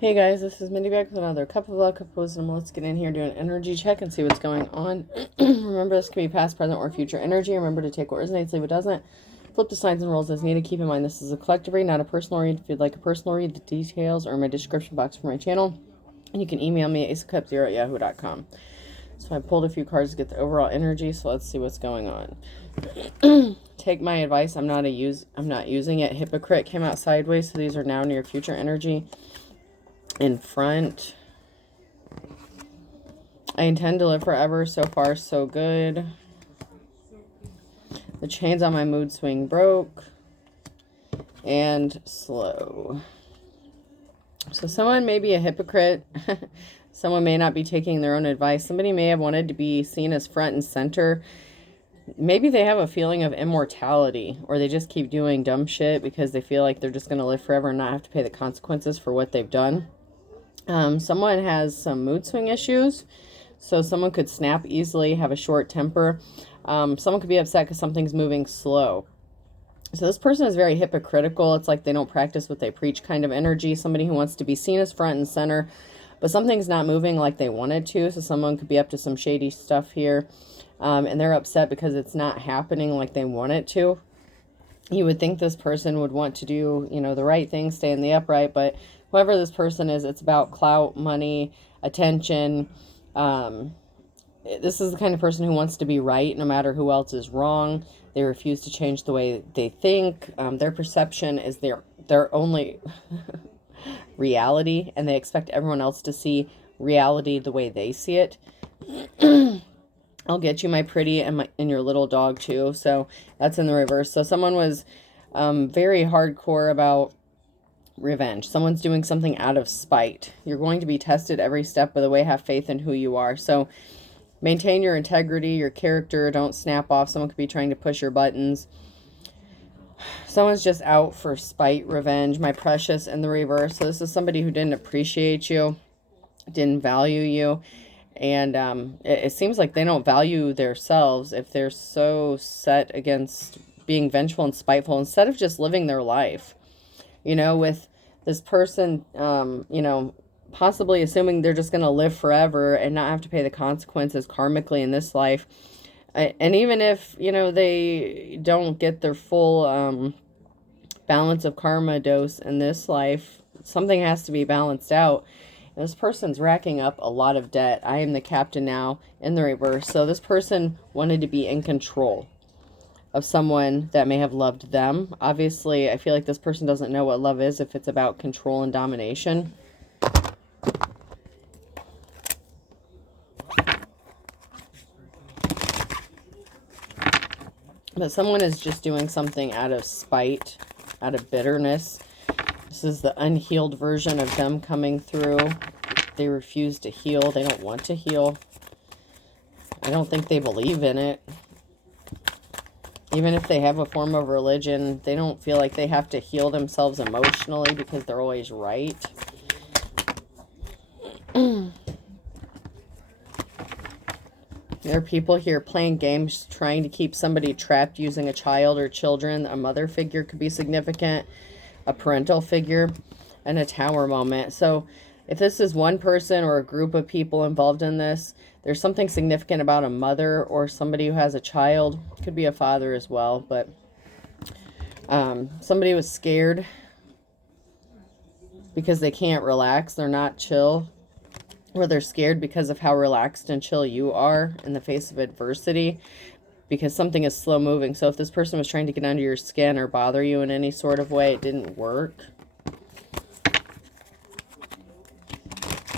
Hey guys, this is Mindy back with another cup of luck, cup of wisdom. Let's get in here, do an energy check, and see what's going on. Remember, this can be past, present, or future energy. Remember to take what resonates, leave what doesn't. Flip the signs and rolls as needed. Keep in mind, this is a collective read, not a personal read. If you'd like a personal read, the details are in my description box for my channel. And you can email me at aceofcups0@yahoo.com. So I pulled a few cards to get the overall energy, so let's see what's going on. Take my advice. I'm not using it. Hypocrite came out sideways, so these are now near future energy. In front, I intend to live forever. So far, so good. The chains on my mood swing broke. And slow. So someone may be a hypocrite. Someone may not be taking their own advice. Somebody may have wanted to be seen as front and center. Maybe they have a feeling of immortality, or they just keep doing dumb shit because they feel like they're just going to live forever and not have to pay the consequences for what they've done. Someone has some mood swing issues, so someone could snap easily, have a short temper. Someone could be upset because something's moving slow. So this person is very hypocritical. It's like they don't practice what they preach kind of energy. Somebody who wants to be seen as front and center, but something's not moving like they wanted to. So someone could be up to some shady stuff here, and they're upset because it's not happening like they want it to. You would think this person would want to do, the right thing, stay in the upright, but whoever this person is, it's about clout, money, attention. This is the kind of person who wants to be right no matter who else is wrong. They refuse to change the way they think. Their perception is their only reality, and they expect everyone else to see reality the way they see it. I'll get you, my pretty, and your little dog too. So that's in the reverse. So someone was very hardcore about revenge. Someone's doing something out of spite. You're going to be tested every step of the way. Have faith in who you are. So maintain your integrity, your character. Don't snap off. Someone could be trying to push your buttons. Someone's just out for spite, revenge, my precious, in the reverse. So this is somebody who didn't appreciate you, didn't value you. And it seems like they don't value themselves if they're so set against being vengeful and spiteful instead of just living their life. With this person, possibly assuming they're just going to live forever and not have to pay the consequences karmically in this life. And even if, they don't get their full balance of karma dose in this life, something has to be balanced out. This person's racking up a lot of debt. I am the captain now, in the reverse. So this person wanted to be in control of someone that may have loved them. Obviously, I feel like this person doesn't know what love is if it's about control and domination. But someone is just doing something out of spite, out of bitterness. This is the unhealed version of them coming through. They refuse to heal. They don't want to heal. I don't think they believe in it. Even if they have a form of religion, they don't feel like they have to heal themselves emotionally because they're always right. There are people here playing games, trying to keep somebody trapped using a child or children. A mother figure could be significant. A parental figure, and a tower moment. So if this is one person or a group of people involved in this, there's something significant about a mother or somebody who has a child. Could be a father as well, but somebody was scared because they can't relax. They're not chill, or they're scared because of how relaxed and chill you are in the face of adversity, because something is slow moving. So if this person was trying to get under your skin or bother you in any sort of way, it didn't work.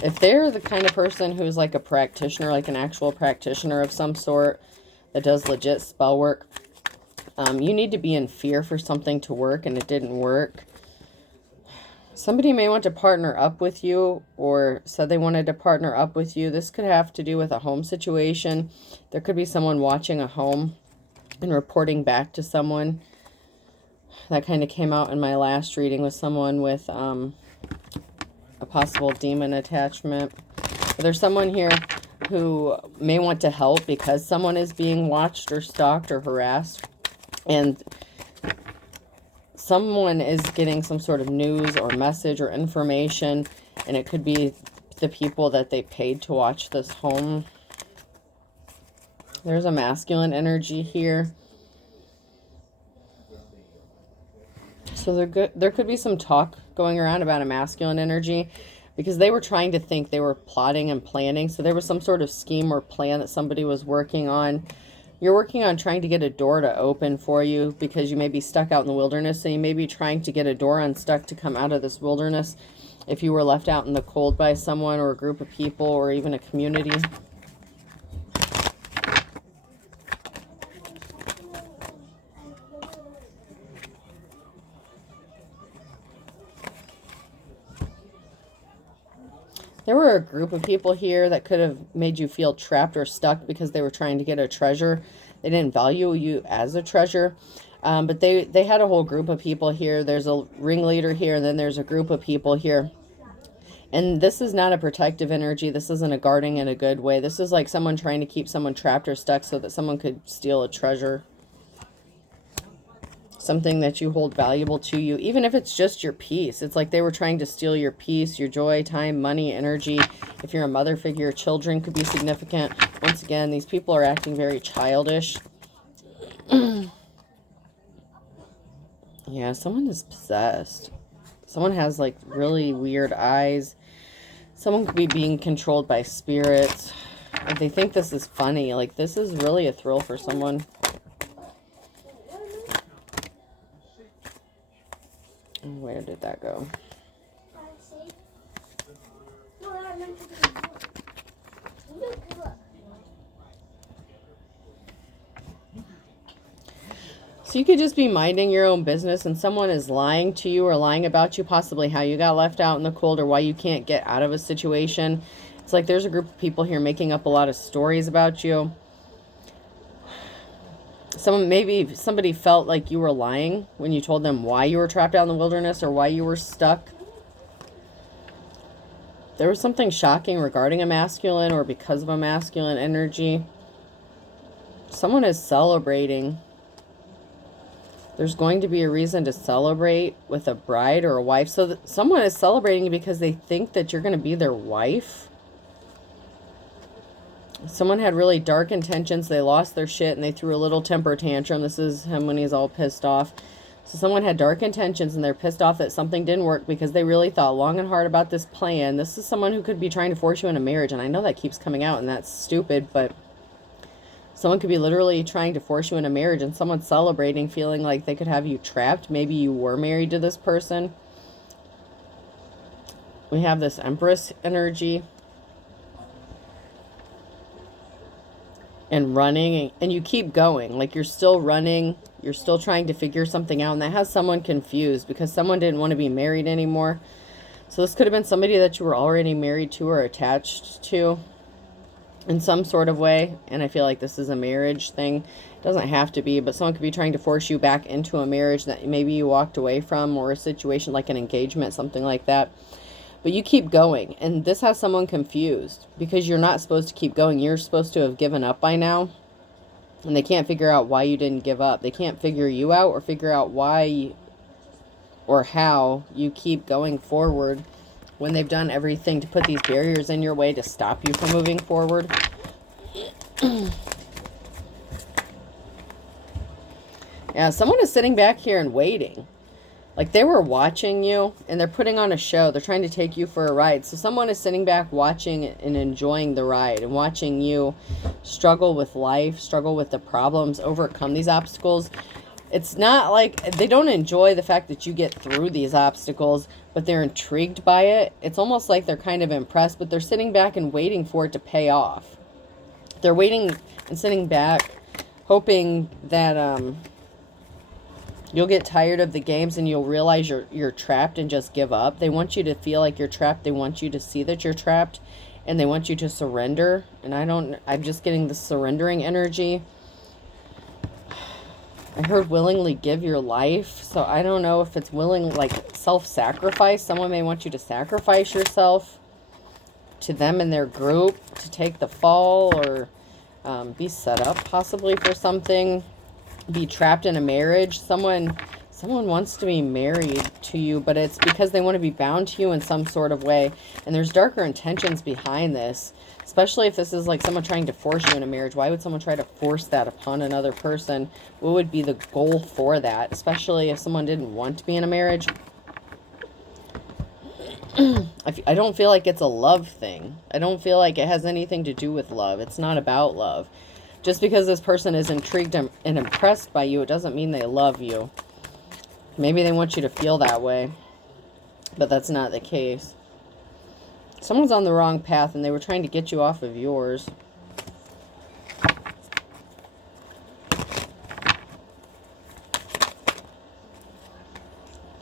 If they're the kind of person who's like a practitioner, like an actual practitioner of some sort that does legit spell work, you need to be in fear for something to work, and it didn't work. Somebody may want to partner up with you, or said they wanted to partner up with you. This could have to do with a home situation. There could be someone watching a home and reporting back to someone. That kind of came out in my last reading with someone with a possible demon attachment. But there's someone here who may want to help because someone is being watched or stalked or harassed. And someone is getting some sort of news or message or information, And it could be the people that they paid to watch this home. There's a masculine energy here. So there could be some talk going around about a masculine energy, because they were trying to think, they were plotting and planning. So there was some sort of scheme or plan that somebody was working on. You're working on trying to get a door to open for you, because you may be stuck out in the wilderness. So you may be trying to get a door unstuck to come out of this wilderness if you were left out in the cold by someone or a group of people or even a community. There were a group of people here that could have made you feel trapped or stuck because they were trying to get a treasure. They didn't value you as a treasure. But they had a whole group of people here. There's a ringleader here, and then there's a group of people here. And this is not a protective energy. This isn't a guarding in a good way. This is like someone trying to keep someone trapped or stuck so that someone could steal a treasure. Something that you hold valuable to you, even if it's just your peace. It's like they were trying to steal your peace, your joy, time, money, energy. If you're a mother figure, children could be significant. Once again, these people are acting very childish. Yeah, someone is possessed. Someone has like really weird eyes. Someone could be being controlled by spirits. If they think this is funny, like this is really a thrill for someone. Where did that go? So you could just be minding your own business and someone is lying to you or lying about you, possibly how you got left out in the cold or why you can't get out of a situation. It's like there's a group of people here making up a lot of stories about you. Maybe somebody felt like you were lying when you told them why you were trapped out in the wilderness or why you were stuck. There was something shocking regarding a masculine or because of a masculine energy. Someone is celebrating. There's going to be a reason to celebrate with a bride or a wife. So someone is celebrating because they think that you're going to be their wife. Someone had really dark intentions. They lost their shit and they threw a little temper tantrum. This is him when he's all pissed off. So someone had dark intentions and they're pissed off that something didn't work because they really thought long and hard about this plan. This is someone who could be trying to force you into marriage. And I know that keeps coming out and that's stupid, but someone could be literally trying to force you into marriage and someone's celebrating, feeling like they could have you trapped. Maybe you were married to this person. We have this Empress energy. And running, and you keep going, like you're still running, you're still trying to figure something out, and that has someone confused because someone didn't want to be married anymore. So this could have been somebody that you were already married to or attached to in some sort of way, and I feel like this is a marriage thing. It doesn't have to be, but someone could be trying to force you back into a marriage that maybe you walked away from, or a situation like an engagement, something like that. But you keep going, and this has someone confused because you're not supposed to keep going. You're supposed to have given up by now, and they can't figure out why you didn't give up. They can't figure you out or figure out why or how you keep going forward when they've done everything to put these barriers in your way to stop you from moving forward. Yeah, someone is sitting back here and waiting. Like they were watching you and they're putting on a show. They're trying to take you for a ride. So someone is sitting back watching and enjoying the ride and watching you struggle with life, struggle with the problems, overcome these obstacles. It's not like they don't enjoy the fact that you get through these obstacles, but they're intrigued by it. It's almost like they're kind of impressed, but they're sitting back and waiting for it to pay off. They're waiting and sitting back, hoping that you'll get tired of the games and you'll realize you're trapped and just give up. They want you to feel like you're trapped. They want you to see that you're trapped, and they want you to surrender. And I'm just getting the surrendering energy. I heard willingly give your life. So I don't know if it's willing, like self-sacrifice. Someone may want you to sacrifice yourself to them and their group to take the fall, or be set up possibly for something. Be trapped in a marriage. Someone Someone wants to be married to you, but it's because they want to be bound to you in some sort of way. And there's darker intentions behind this, especially if this is like someone trying to force you in a marriage. Why would someone try to force that upon another person? What would be the goal for that? Especially if someone didn't want to be in a marriage. I don't feel like it's a love thing. I don't feel like it has anything to do with love. It's not about love. Just because this person is intrigued and impressed by you, it doesn't mean they love you. Maybe they want you to feel that way, but that's not the case. Someone's on the wrong path and they were trying to get you off of yours.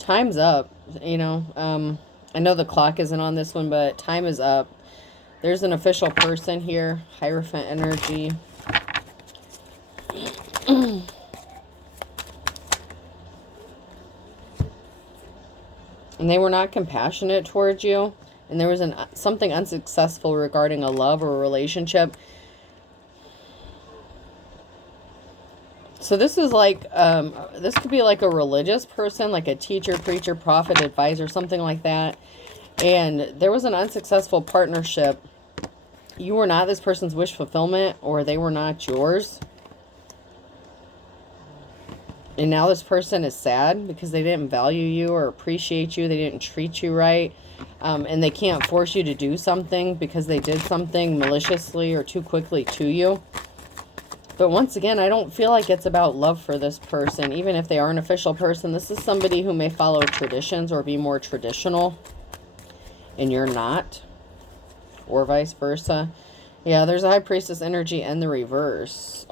Time's up, you know. I know the clock isn't on this one, but time is up. There's an official person here, Hierophant energy. And they were not compassionate towards you. And there was something unsuccessful regarding a love or a relationship. So this is like, this could be like a religious person, like a teacher, preacher, prophet, advisor, something like that. And there was an unsuccessful partnership. You were not this person's wish fulfillment, or they were not yours. And now this person is sad because they didn't value you or appreciate you. They didn't treat you right. And they can't force you to do something because they did something maliciously or too quickly to you. But once again, I don't feel like it's about love for this person. Even if they are an official person, this is somebody who may follow traditions or be more traditional. And you're not. Or vice versa. Yeah, there's a High Priestess energy and the reverse.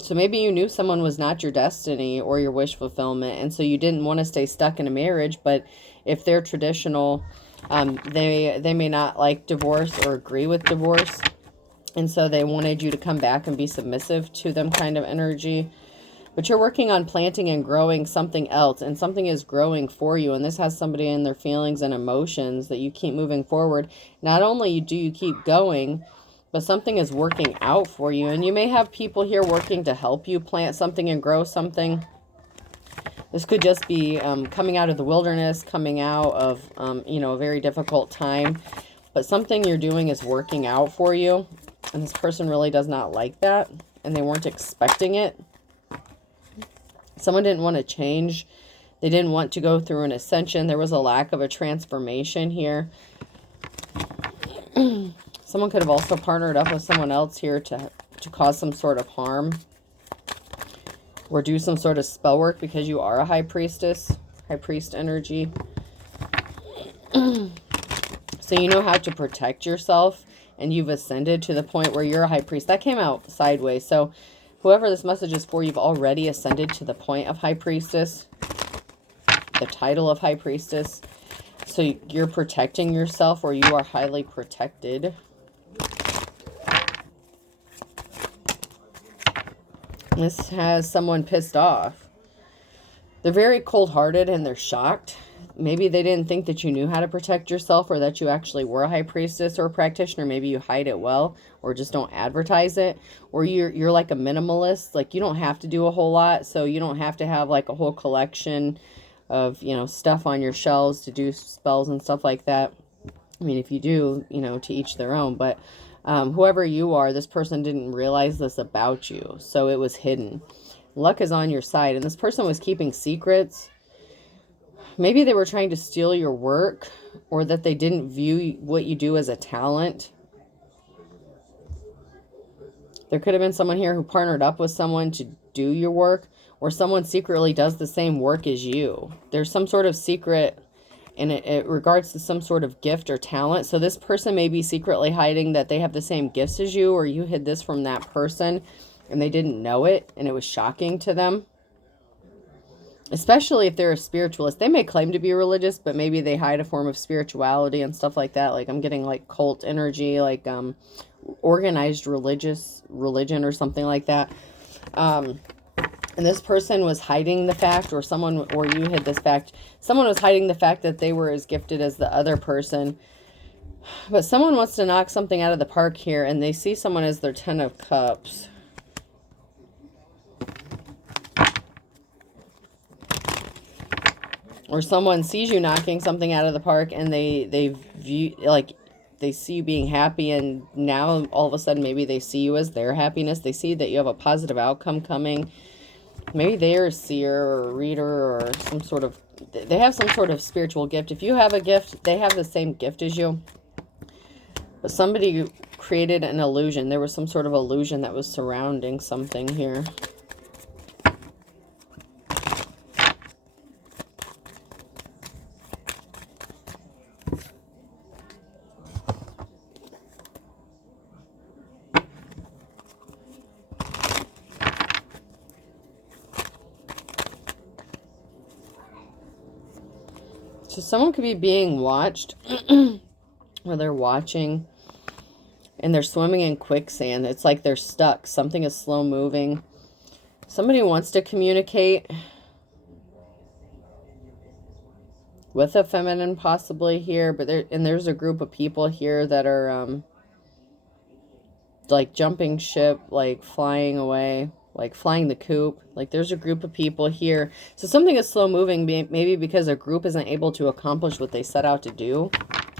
So maybe you knew someone was not your destiny or your wish fulfillment, and so you didn't want to stay stuck in a marriage. But if they're traditional, they may not like divorce or agree with divorce, and so they wanted you to come back and be submissive to them, kind of energy. But you're working on planting and growing something else, and something is growing for you, and this has somebody in their feelings and emotions that you keep moving forward. Not only do you keep going, but something is working out for you. And you may have people here working to help you plant something and grow something. This could just be coming out of the wilderness, coming out of, you know, a very difficult time. But something you're doing is working out for you. And this person really does not like that. And they weren't expecting it. Someone didn't want to change. They didn't want to go through an ascension. There was a lack of a transformation here. Someone could have also partnered up with someone else here to cause some sort of harm. Or do some sort of spell work because you are a high priestess. High priest energy. So you know how to protect yourself. And you've ascended to the point where you're a high priest. That came out sideways. So whoever this message is for, you've already ascended to the point of high priestess. The title of high priestess. So you're protecting yourself, or you are highly protected. This has someone pissed off. They're very cold-hearted and they're shocked. Maybe they didn't think that you knew how to protect yourself, or that you actually were a high priestess or a practitioner. Maybe you hide it well, or just don't advertise it. Or you're like a minimalist. Like, you don't have to do a whole lot, so you don't have to have like a whole collection of, you know, stuff on your shelves to do spells and stuff like that. I mean, if you do, you know, to each their own. But whoever you are, this person didn't realize this about you, so it was hidden. Luck is on your side, and this person was keeping secrets. Maybe they were trying to steal your work, or that they didn't view what you do as a talent. There could have been someone here who partnered up with someone to do your work, or someone secretly does the same work as you. There's some sort of secret, and it regards to some sort of gift or talent. So this person may be secretly hiding that they have the same gifts as you, or you hid this from that person and they didn't know it, and it was shocking to them. Especially if they're a spiritualist. They may claim to be religious, but maybe they hide a form of spirituality and stuff like that. Like, I'm getting like cult energy, like organized religion or something like that. And this person was hiding the fact, or you hid this fact. Someone was hiding the fact that they were as gifted as the other person. But someone wants to knock something out of the park here, and they see someone as their 10 of Cups. Or someone sees you knocking something out of the park and they view, like, they see you being happy, and now all of a sudden maybe they see you as their happiness. They see that you have a positive outcome coming. Maybe they're a seer or a reader or some sort of, they have some sort of spiritual gift. If you have a gift, they have the same gift as you. But somebody created an illusion. There was some sort of illusion that was surrounding something here. So someone could be being watched, or they're watching, and they're swimming in quicksand. It's like they're stuck. Something is slow moving. Somebody wants to communicate with a feminine possibly here, but there's a group of people here that are like jumping ship, like flying away, like flying the coop. Like there's a group of people here. So something is slow moving, maybe because a group isn't able to accomplish what they set out to do.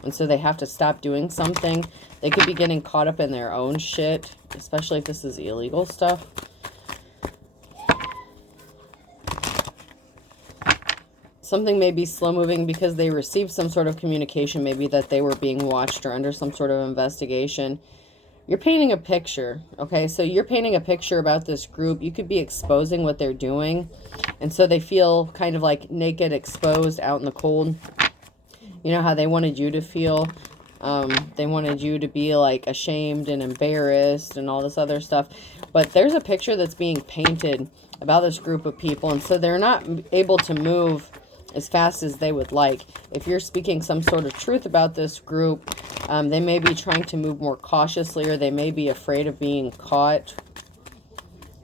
And so they have to stop doing something. They could be getting caught up in their own shit, especially if this is illegal stuff. Something may be slow moving because they received some sort of communication, maybe that they were being watched or under some sort of investigation. You're painting a picture, okay? So you're painting a picture about this group. You could be exposing what they're doing. And so they feel kind of like naked, exposed, out in the cold. You know how they wanted you to feel? They wanted you to be like ashamed and embarrassed and all this other stuff. But there's a picture that's being painted about this group of people. And so they're not able to move as fast as they would like. If you're speaking some sort of truth about this group, they may be trying to move more cautiously, or they may be afraid of being caught.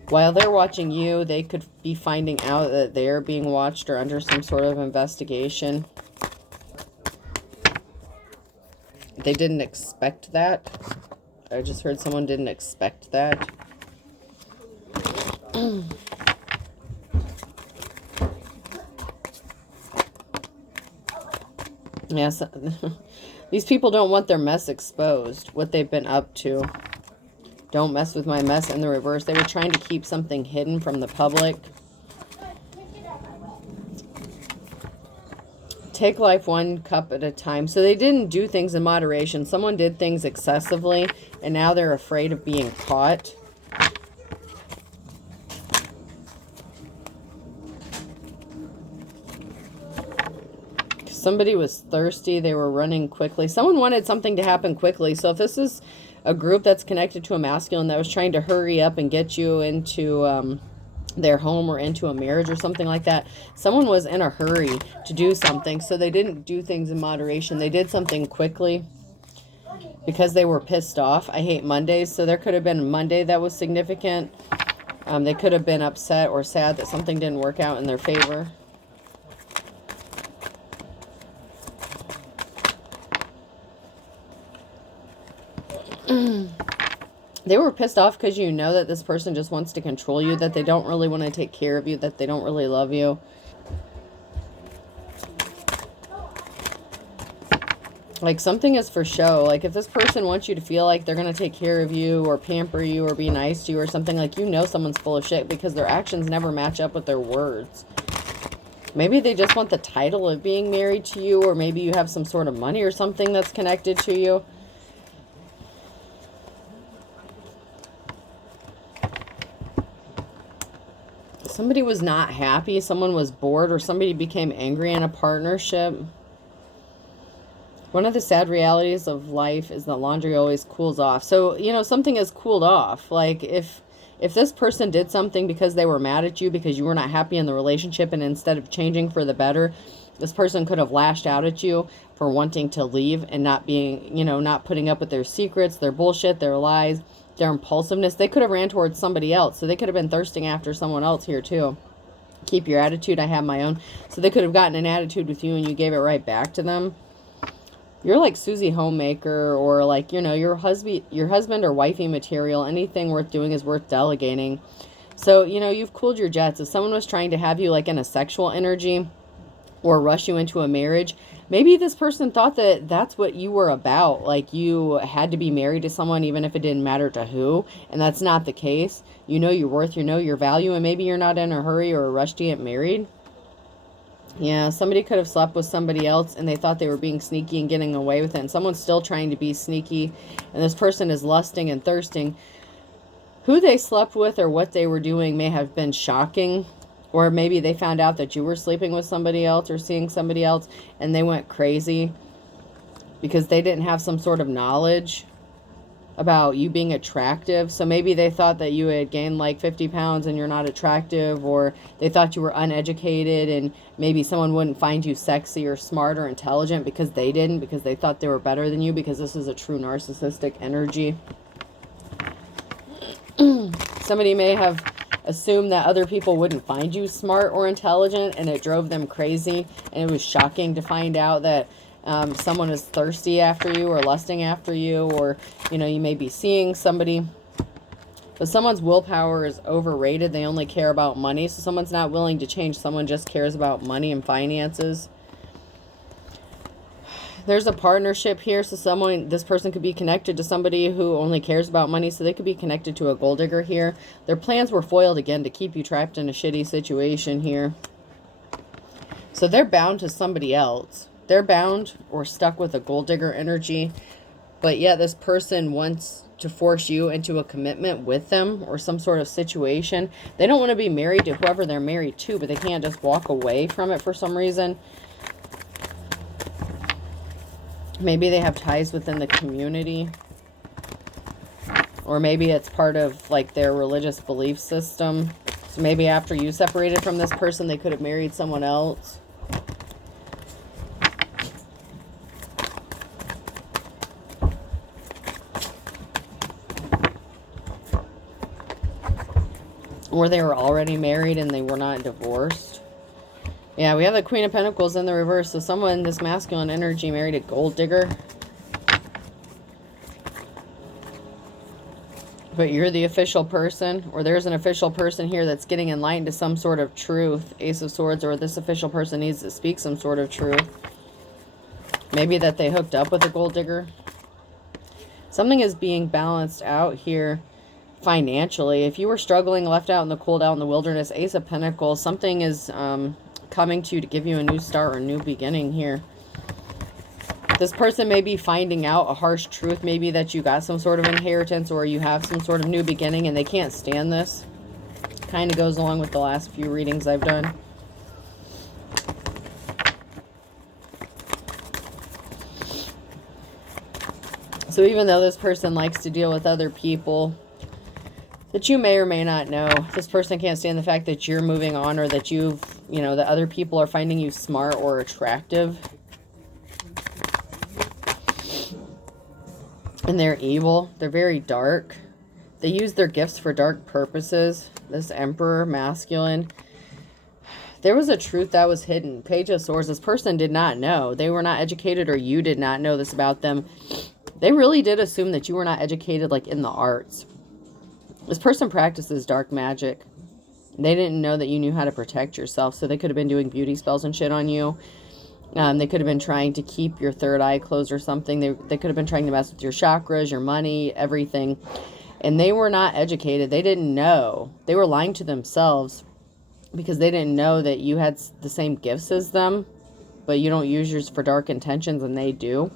While they're watching you, they could be finding out that they're being watched or under some sort of investigation. They didn't expect that. I just heard someone didn't expect that. Yes, these people don't want their mess exposed, what they've been up to. Don't mess with my mess in the reverse. They were trying to keep something hidden from the public. Take life one cup at a time. So they didn't do things in moderation. Someone did things excessively, and now they're afraid of being caught. Somebody was thirsty. They were running quickly. Someone wanted something to happen quickly. So if this is a group that's connected to a masculine that was trying to hurry up and get you into their home or into a marriage or something like that, someone was in a hurry to do something. So they didn't do things in moderation. They did something quickly because they were pissed off. I hate Mondays. So there could have been a Monday that was significant. They could have been upset or sad that something didn't work out in their favor. They were pissed off because you know that this person just wants to control you, that they don't really want to take care of you, that they don't really love you. Like something is for show. Like if this person wants you to feel like they're going to take care of you or pamper you or be nice to you or something, like you know someone's full of shit because their actions never match up with their words. Maybe they just want the title of being married to you, or maybe you have some sort of money or something that's connected to you. Somebody was not happy, someone was bored, or somebody became angry in a partnership. One of the sad realities of life is that laundry always cools off. So, you know, something has cooled off. Like if this person did something because they were mad at you, because you were not happy in the relationship, and instead of changing for the better, this person could have lashed out at you for wanting to leave and not being, you know, not putting up with their secrets, their bullshit, their lies, their impulsiveness. They could have ran towards somebody else. So they could have been thirsting after someone else here too. Keep your attitude, I have my own. So they could have gotten an attitude with you and you gave it right back to them. You're like Susie Homemaker, or like, you know, your husband or wifey material. Anything worth doing is worth delegating. So, you know, you've cooled your jets. If someone was trying to have you like in a sexual energy, or rush you into a marriage. Maybe this person thought that that's what you were about. Like you had to be married to someone even if it didn't matter to who. And that's not the case. You know your worth, you know your value, and maybe you're not in a hurry or a rush to get married. Yeah, somebody could have slept with somebody else and they thought they were being sneaky and getting away with it. And someone's still trying to be sneaky. And this person is lusting and thirsting. Who they slept with or what they were doing may have been shocking. Or maybe they found out that you were sleeping with somebody else or seeing somebody else and they went crazy because they didn't have some sort of knowledge about you being attractive. So maybe they thought that you had gained like 50 pounds and you're not attractive, or they thought you were uneducated and maybe someone wouldn't find you sexy or smart or intelligent because they didn't, because they thought they were better than you, because this is a true narcissistic energy. Somebody may have assumed that other people wouldn't find you smart or intelligent, and it drove them crazy. And it was shocking to find out that someone is thirsty after you or lusting after you, or, you know, you may be seeing somebody. But someone's willpower is overrated. They only care about money. So someone's not willing to change. Someone just cares about money and finances. There's a partnership here, so this person could be connected to somebody who only cares about money, so they could be connected to a gold digger here. Their plans were foiled again to keep you trapped in a shitty situation here. So they're bound to somebody else. They're bound or stuck with a gold digger energy, but yet this person wants to force you into a commitment with them or some sort of situation. They don't want to be married to whoever they're married to, but they can't just walk away from it for some reason. Maybe they have ties within the community. Or maybe it's part of like their religious belief system. So maybe after you separated from this person, they could have married someone else. Or they were already married and they were not divorced. Yeah, we have the Queen of Pentacles in the reverse. So someone, this masculine energy, married a gold digger. But you're the official person. Or there's an official person here that's getting enlightened to some sort of truth. Ace of Swords. Or this official person needs to speak some sort of truth. Maybe that they hooked up with a gold digger. Something is being balanced out here financially. If you were struggling, left out in the cold, out in the wilderness, Ace of Pentacles, something is coming to you to give you a new start or a new beginning here. This person may be finding out a harsh truth, maybe that you got some sort of inheritance or you have some sort of new beginning, and they can't stand this. Kind of goes along with the last few readings I've done. So even though this person likes to deal with other people that you may or may not know, this person can't stand the fact that you're moving on, or that you've, you know, that other people are finding you smart or attractive. And they're evil. They're very dark. They use their gifts for dark purposes. This Emperor, masculine. There was a truth that was hidden. Page of Swords. This person did not know. They were not educated, or you did not know this about them. They really did assume that you were not educated, like in the arts. This person practices dark magic. They didn't know that you knew how to protect yourself, so they could have been doing beauty spells and shit on you. They could have been trying to keep your third eye closed or something. They could have been trying to mess with your chakras, your money, everything. And they were not educated. They didn't know. They were lying to themselves because they didn't know that you had the same gifts as them, but you don't use yours for dark intentions, and they do.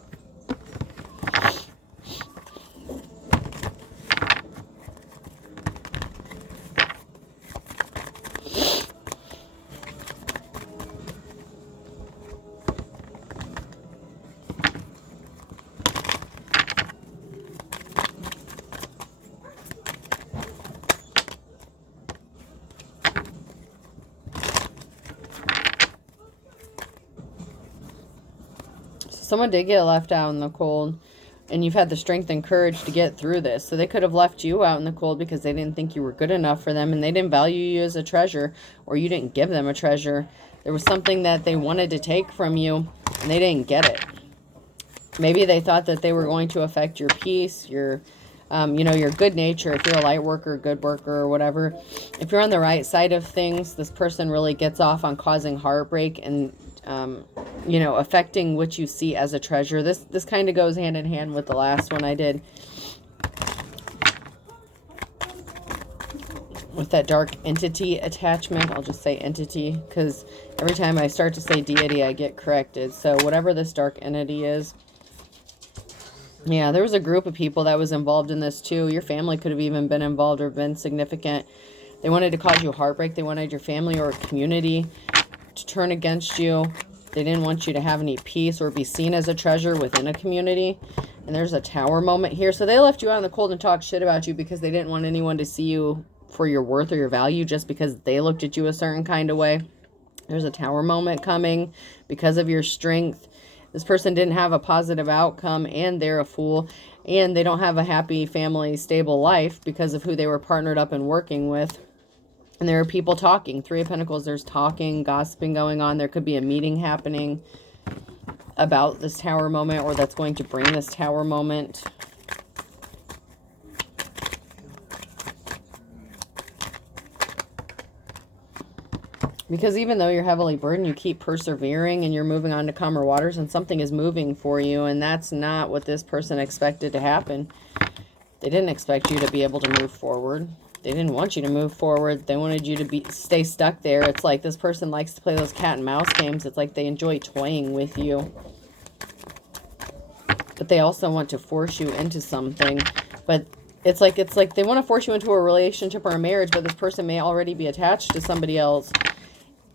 Someone did get left out in the cold, and you've had the strength and courage to get through this. So they could have left you out in the cold because they didn't think you were good enough for them, and they didn't value you as a treasure, or you didn't give them a treasure. There was something that they wanted to take from you, and they didn't get it. Maybe they thought that they were going to affect your peace, your, you know, your good nature. If you're a light worker, good worker, or whatever. If you're on the right side of things, this person really gets off on causing heartbreak and you know, affecting what you see as a treasure. This kind of goes hand in hand with the last one I did. With that dark entity attachment, I'll just say entity, because every time I start to say deity, I get corrected. So whatever this dark entity is, yeah, there was a group of people that was involved in this too. Your family could have even been involved or been significant. They wanted to cause you heartbreak. They wanted your family or community to turn against you. They didn't want you to have any peace or be seen as a treasure within a community. And there's a tower moment here. So they left you out in the cold and talked shit about you because they didn't want anyone to see you for your worth or your value just because they looked at you a certain kind of way. There's a tower moment coming because of your strength. This person didn't have a positive outcome, and they're a fool, and they don't have a happy family, stable life because of who they were partnered up and working with. And there are people talking. Three of Pentacles, there's talking, gossiping going on. There could be a meeting happening about this tower moment, or that's going to bring this tower moment. Because even though you're heavily burdened, you keep persevering and you're moving on to calmer waters, and something is moving for you. And that's not what this person expected to happen. They didn't expect you to be able to move forward. They didn't want you to move forward. They wanted you to stay stuck there. It's like this person likes to play those cat and mouse games. It's like they enjoy toying with you. But they also want to force you into something. But it's like they want to force you into a relationship or a marriage, but this person may already be attached to somebody else.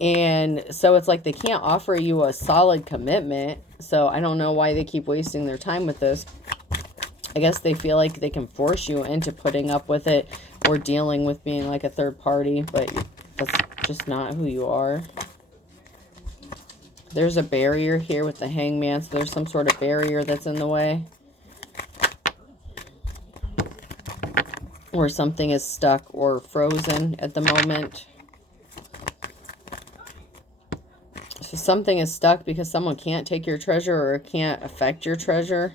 And so it's like they can't offer you a solid commitment. So I don't know why they keep wasting their time with this. I guess they feel like they can force you into putting up with it or dealing with being like a third party, but that's just not who you are. There's a barrier here with the Hangman, so there's some sort of barrier that's in the way. Or something is stuck or frozen at the moment. So something is stuck because someone can't take your treasure or can't affect your treasure.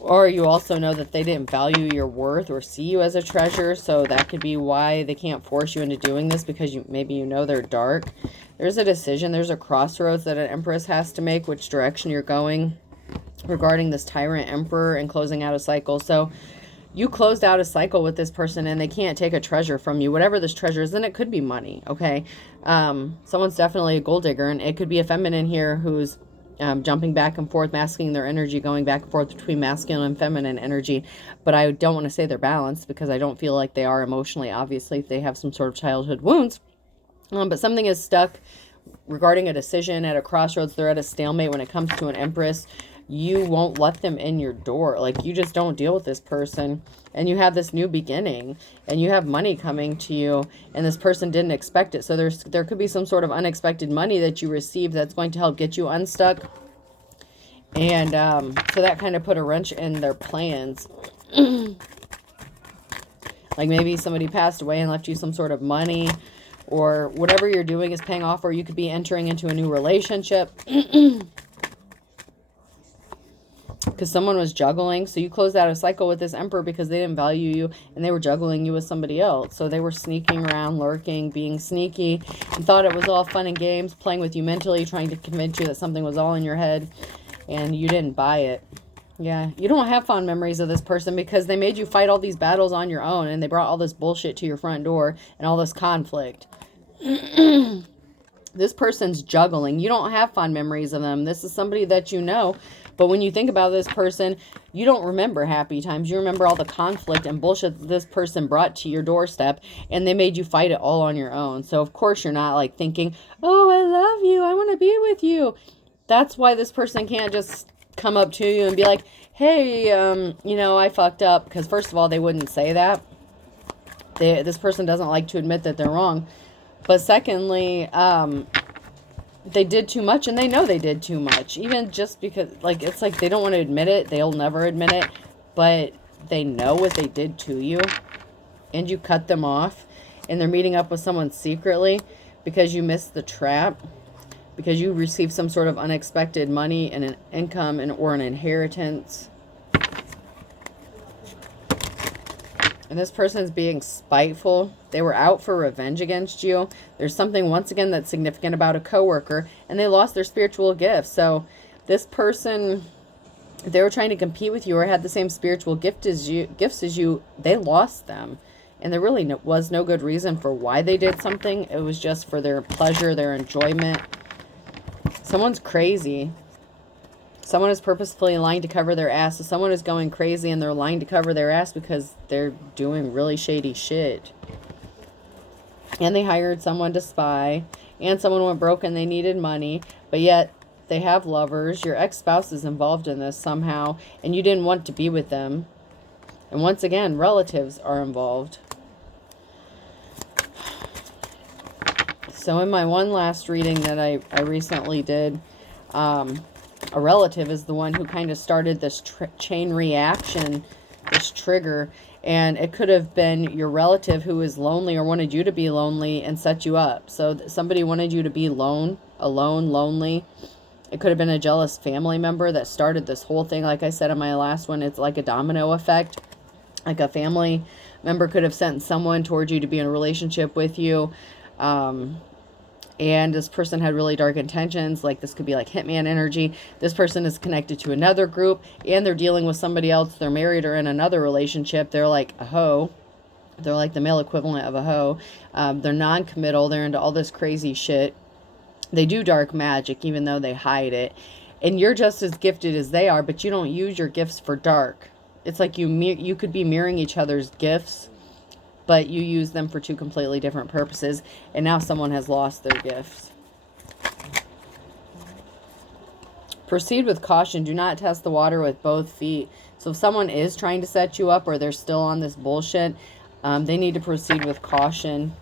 Or you also know that they didn't value your worth or see you as a treasure. So that could be why they can't force you into doing this, because maybe you know they're dark. There's a decision. There's a crossroads that an Empress has to make, which direction you're going regarding this Tyrant Emperor and closing out a cycle. So you closed out a cycle with this person and they can't take a treasure from you. Whatever this treasure is, and it could be money, okay? Someone's definitely a gold digger, and it could be a feminine here who's jumping back and forth, masking their energy, going back and forth between masculine and feminine energy. But I don't want to say they're balanced, because I don't feel like they are emotionally, obviously, if they have some sort of childhood wounds. But something is stuck regarding a decision at a crossroads. They're at a stalemate when it comes to an Empress. You won't let them in your door. Like, you just don't deal with this person. And you have this new beginning. And you have money coming to you. And this person didn't expect it. So there could be some sort of unexpected money that you receive that's going to help get you unstuck. And so that kind of put a wrench in their plans. Like maybe somebody passed away and left you some sort of money. Or whatever you're doing is paying off. Or you could be entering into a new relationship. Because someone was juggling. So you closed out a cycle with this Emperor because they didn't value you and they were juggling you with somebody else. So they were sneaking around, lurking, being sneaky, and thought it was all fun and games, playing with you mentally, trying to convince you that something was all in your head, and you didn't buy it. Yeah, you don't have fond memories of this person because they made you fight all these battles on your own, and they brought all this bullshit to your front door and all this conflict. This person's juggling. You don't have fond memories of them. This is somebody that you know. But when you think about this person, you don't remember happy times. You remember all the conflict and bullshit that this person brought to your doorstep, and they made you fight it all on your own. So, of course, you're not like thinking, oh, I love you, I want to be with you. That's why this person can't just come up to you and be like, hey, you know, I fucked up. Because, first of all, they wouldn't say that. This person doesn't like to admit that they're wrong. But secondly, they did too much, and they know they did too much. Even just because, like, it's like they don't want to admit it. They'll never admit it. But they know what they did to you. And you cut them off. And they're meeting up with someone secretly because you missed the trap. Because you received some sort of unexpected money and an income or an inheritance. And this person's being spiteful. They were out for revenge against you. There's something, once again, that's significant about a coworker. And they lost their spiritual gifts. So this person, they were trying to compete with you or had the same spiritual gifts as you. They lost them. And there really was no good reason for why they did something. It was just for their pleasure, their enjoyment. Someone's crazy. Someone is purposefully lying to cover their ass. So someone is going crazy and they're lying to cover their ass because they're doing really shady shit. And they hired someone to spy. And someone went broke and they needed money. But yet they have lovers. Your ex-spouse is involved in this somehow. And you didn't want to be with them. And once again, relatives are involved. So in my one last reading that I recently did, a relative is the one who kind of started this chain reaction, this trigger. And it could have been your relative who is lonely or wanted you to be lonely and set you up. So somebody wanted you to be alone, lonely. It could have been a jealous family member that started this whole thing. Like I said in my last one, it's like a domino effect. Like a family member could have sent someone towards you to be in a relationship with you. And this person had really dark intentions. Like this could be like hitman energy. This person is connected to another group and they're dealing with somebody else. They're married or in another relationship. They're like a hoe. They're like the male equivalent of a hoe. They're non-committal. They're into all this crazy shit. They do dark magic even though they hide it. And you're just as gifted as they are, but you don't use your gifts for dark. It's like you could be mirroring each other's gifts, but you use them for two completely different purposes. And now someone has lost their gifts. Proceed with caution. Do not test the water with both feet. So if someone is trying to set you up or they're still on this bullshit, they need to proceed with caution.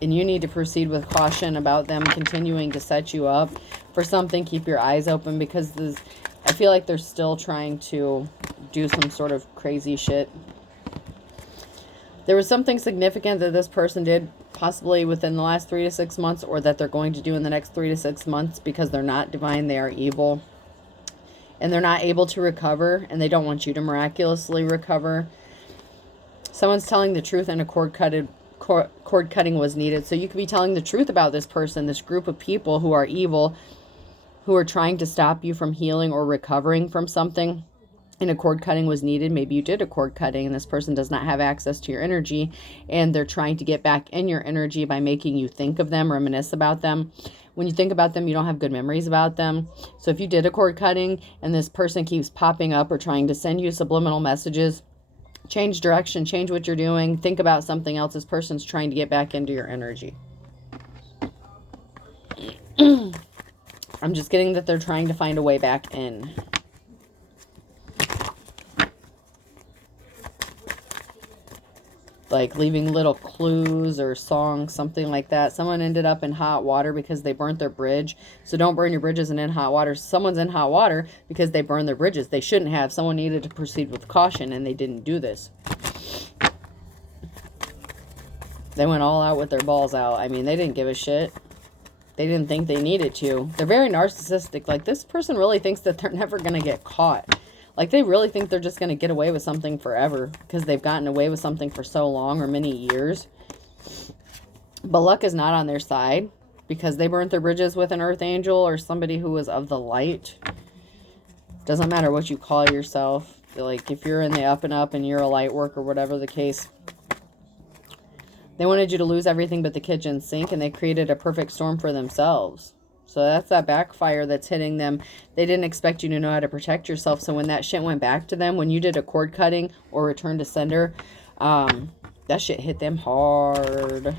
And you need to proceed with caution about them continuing to set you up for something. Keep your eyes open because I feel like they're still trying to do some sort of crazy shit. There was something significant that this person did possibly within the last 3 to 6 months or that they're going to do in the next 3 to 6 months because they're not divine, they are evil. And they're not able to recover and they don't want you to miraculously recover. Someone's telling the truth and a cord cutting was needed. So you could be telling the truth about this person, this group of people who are evil, who are trying to stop you from healing or recovering from something. And a cord cutting was needed. Maybe you did a cord cutting and this person does not have access to your energy and they're trying to get back in your energy by making you think of them, reminisce about them. When you think about them, you don't have good memories about them. So if you did a cord cutting and this person keeps popping up or trying to send you subliminal messages, change direction, change what you're doing, think about something else. This person's trying to get back into your energy. I'm just getting that they're trying to find a way back in. Like leaving little clues or songs, something like that. Someone ended up in hot water because they burnt their bridge. So don't burn your bridges and in hot water. Someone's in hot water because they burned their bridges. They shouldn't have. Someone needed to proceed with caution and they didn't do this. They went all out with their balls out. I mean, they didn't give a shit. They didn't think they needed to. They're very narcissistic. Like this person really thinks that they're never going to get caught. Like they really think they're just going to get away with something forever because they've gotten away with something for so long or many years. But luck is not on their side because they burnt their bridges with an earth angel or somebody who was of the light. Doesn't matter what you call yourself. Like if you're in the up and up and you're a light worker or whatever the case. They wanted you to lose everything but the kitchen sink and they created a perfect storm for themselves. So that's that backfire that's hitting them. They didn't expect you to know how to protect yourself. So when that shit went back to them, when you did a cord cutting or return to sender, that shit hit them hard.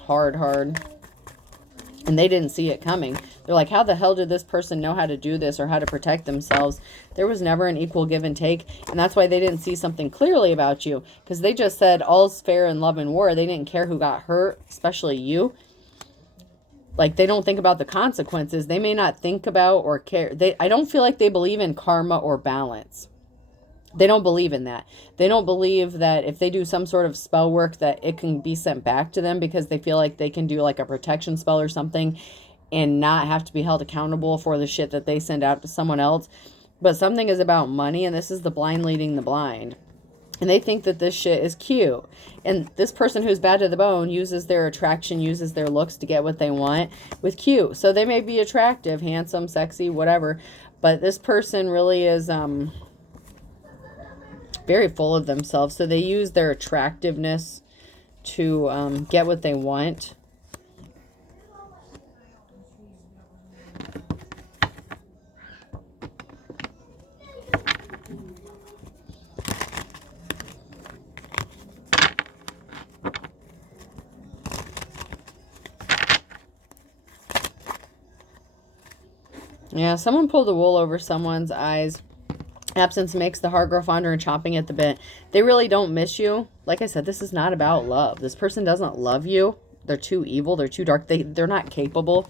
Hard. And they didn't see it coming. They're like, how the hell did this person know how to do this or how to protect themselves? There was never an equal give and take. And that's why they didn't see something clearly about you. Because they just said all's fair in love and war. They didn't care who got hurt, especially you. Like, they don't think about the consequences. They may not think about or care. I don't feel like they believe in karma or balance. They don't believe in that. They don't believe that if they do some sort of spell work that it can be sent back to them because they feel like they can do like a protection spell or something and not have to be held accountable for the shit that they send out to someone else. But something is about money, and this is the blind leading the blind. And they think that this shit is cute. And this person who's bad to the bone uses their attraction, uses their looks to get what they want with cute. So they may be attractive, handsome, sexy, whatever. But this person really is very full of themselves. So they use their attractiveness to get what they want. Yeah, someone pulled the wool over someone's eyes. Absence makes the heart grow fonder and chomping at the bit. They really don't miss you. Like I said, this is not about love. This person doesn't love you. They're too evil. They're too dark. They're not capable.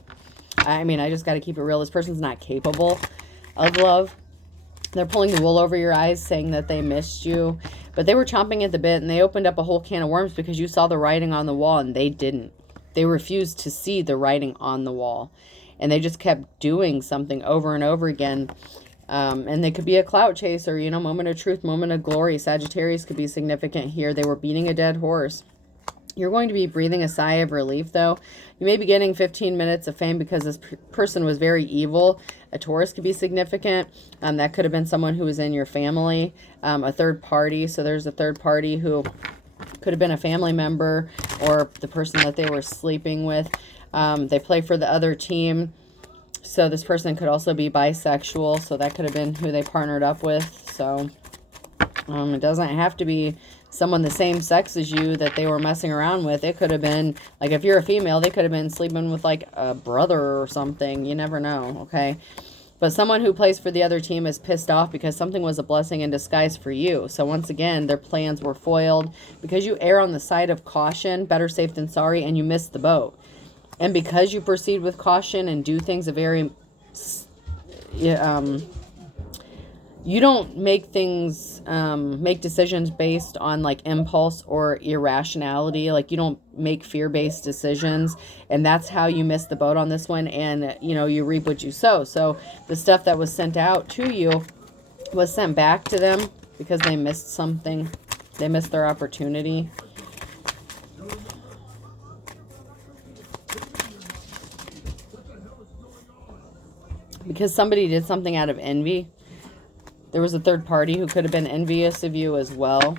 I mean, I just got to keep it real. This person's not capable of love. They're pulling the wool over your eyes, saying that they missed you. But they were chomping at the bit, and they opened up a whole can of worms because you saw the writing on the wall, and they didn't. They refused to see the writing on the wall. And they just kept doing something over and over again. And they could be a clout chaser, you know, moment of truth, moment of glory. Sagittarius could be significant here. They were beating a dead horse. You're going to be breathing a sigh of relief, though. You may be getting 15 minutes of fame because this person was very evil. A Taurus could be significant. That could have been someone who was in your family, a third party. So there's a third party who could have been a family member or the person that they were sleeping with. They play for the other team. So this person could also be bisexual. So that could have been who they partnered up with. So it doesn't have to be someone the same sex as you that they were messing around with. It could have been, like, if you're a female, they could have been sleeping with, like, a brother or something. You never know, okay? But someone who plays for the other team is pissed off because something was a blessing in disguise for you. So once again, their plans were foiled because you err on the side of caution, better safe than sorry, and you missed the boat. And because you proceed with caution and do things a very, you don't make things, make decisions based on, like, impulse or irrationality. Like, you don't make fear-based decisions. And that's how you miss the boat on this one. And, you know, you reap what you sow. So the stuff that was sent out to you was sent back to them because they missed something. They missed their opportunity. Because somebody did something out of envy. There was a third party who could have been envious of you as well.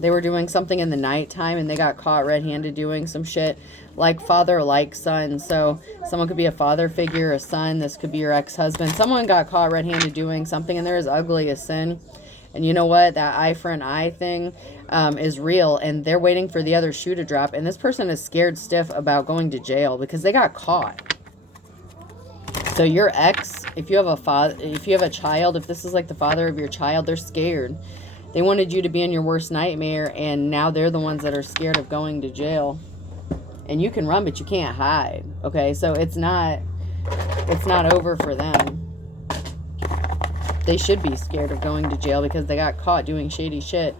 They were doing something in the nighttime and they got caught red-handed doing some shit like father, like son. So someone could be a father figure, a son. This could be your ex-husband. Someone got caught red-handed doing something and they're as ugly as sin. And you know what? That eye for an eye thing is real. And they're waiting for the other shoe to drop. And this person is scared stiff about going to jail because they got caught. So your ex, if you have a father, if you have a child, if this is like the father of your child, they're scared. They wanted you to be in your worst nightmare, and now they're the ones that are scared of going to jail. And you can run, but you can't hide. Okay, so it's not over for them. They should be scared of going to jail because they got caught doing shady shit.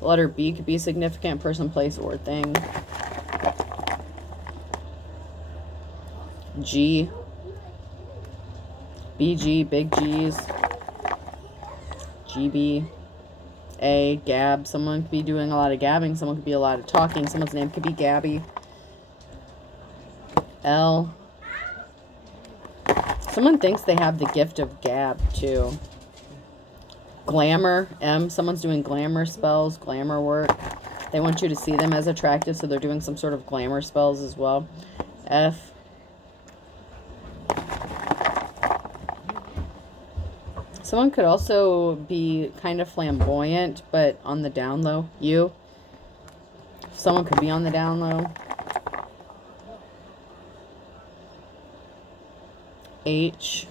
The letter B could be significant: person, place, or thing. G. BG, big G's. GB. A, Gab. Someone could be doing a lot of gabbing. Someone could be a lot of talking. Someone's name could be Gabby. L. Someone thinks they have the gift of gab, too. Glamour. M. Someone's doing glamour spells, glamour work. They want you to see them as attractive, so they're doing some sort of glamour spells as well. F. Someone could also be kind of flamboyant, but on the down low. You. Someone could be on the down low. H.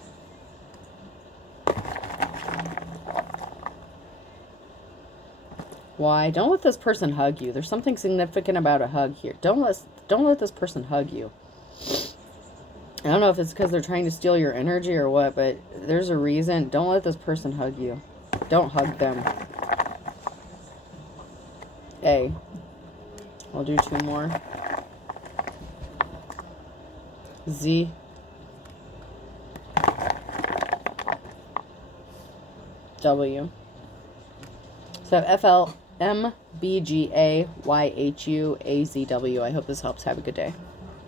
Y. Don't let this person hug you. There's something significant about a hug here. Don't let this person hug you. I don't know if it's because they're trying to steal your energy or what, but there's a reason. Don't let this person hug you. Don't hug them. A. I'll do 2 more. Z. W. So FLMBGAYHUAZW. I hope this helps. Have a good day.